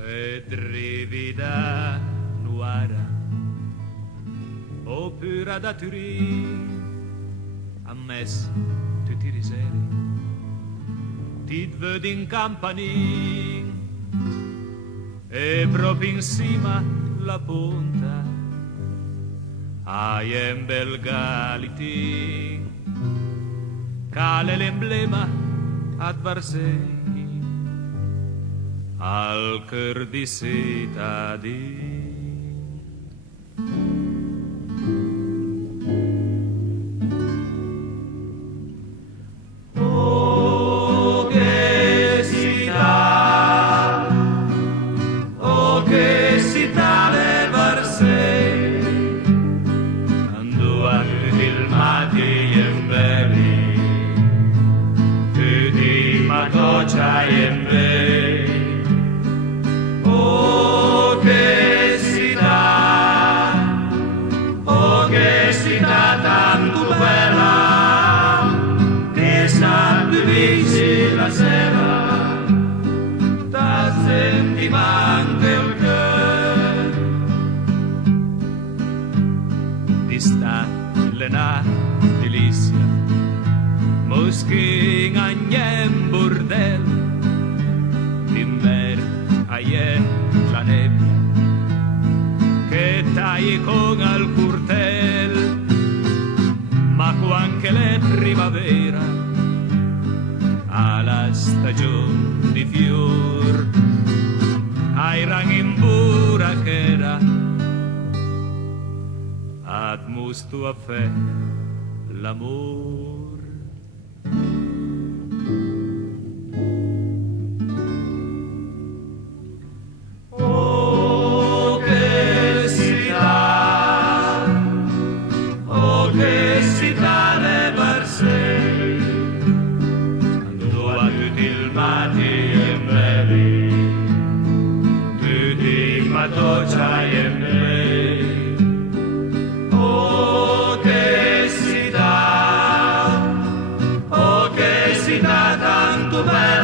Se drivi da Nuara oppure da Turin, a Metz tu ti riseri, ti vedi in campanile e proprio in cima la punta hai un bel galitin, cale l'emblema ad Varsei al cœur di cittadin. Oh che città le Varsei, andò a filmati e belli, tutti matoccia e belli. Tanto bella che sta divisi la sera, da sentimento il cuore di sta lena delizia, moschi in bordel, d'inverno aie la nebbia che tagli con al curtel. Ma anche le primavera alla stagione di fior, ai ranghi in burachera, ad musto a fe l'amor. Matoccia e me, oh che città tanto bella.